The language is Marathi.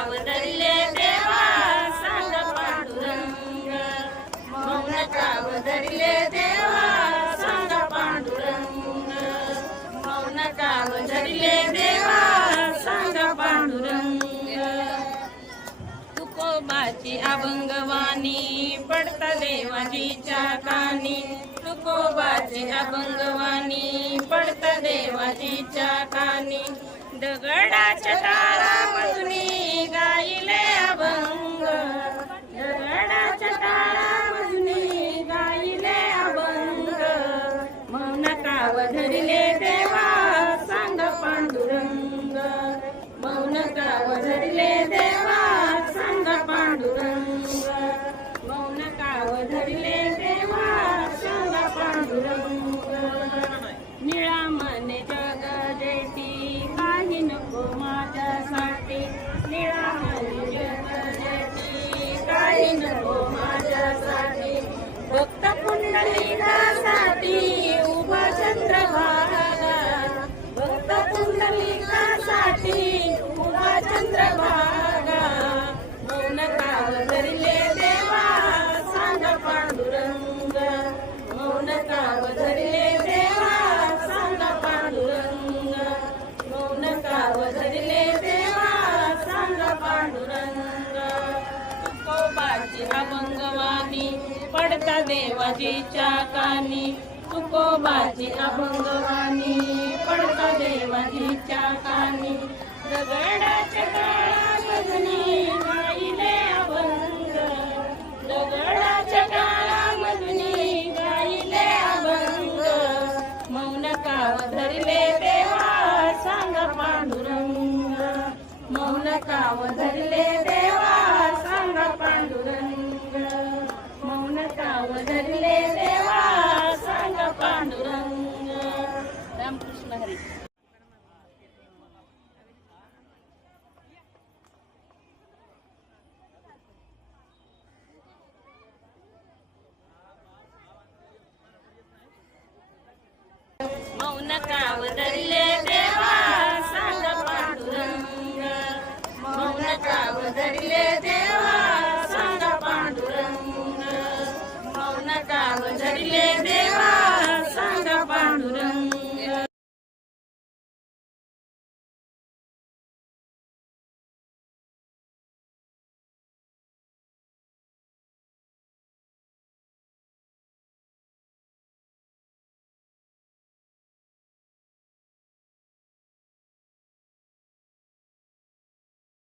काव धरले देवा सांग पांडुरंग मौन काव धरले देवा सांग पांडुरंग मौन काव धरले देवा सांग पांडुरंग तुकोबाची अभंगवाणी पडता देवाजीच्या कानी तुकोबाची अभंगवाणी पडता देवाजीच्या कानी दगडाच्या टाळामधुनी गायले अभंग दगडाच्या टाळामधुनी गायले अभंग मौन काव धरले देवा सांग पांडुरंग मौन काव धरले देवा सांग पांडुरंग मौन काव धरले देवा सांग पांडुरंग निळा मने जग जेठी काही नको माझ्यासाठी निळा मने जग जेठी काही नको माझ्यासाठी भक्त पुंडलिकासाठी उभा चंद्रभागा भक्त पुंडलिकासाठी उभा चंद्रभागा मौन काव धरले देवा सांग पांडुरंग मौन काव धरले देवा सांग पांडुरंग मौन काव धरले देवा सांग पांडुरंग तुकोबाची अभंगवाणी पडता देवाजीच्या कानी तुकोबाची अभंगवाणी पडता देवाजीच्या कानी दगडाच्या काळामधुनी गायले अभंग दगडाच्या काळामधुनी गायले अभंग मौन काव धरले देवा सांग पांडुरंग मौन काव धरले देवा सांग पांडुरंग मौन काव धरले देवा सांग पांडुरंग रामकृष्ण हरी मौन काव धरले देवा सांग पांडुरंग मौन काव धरले देवा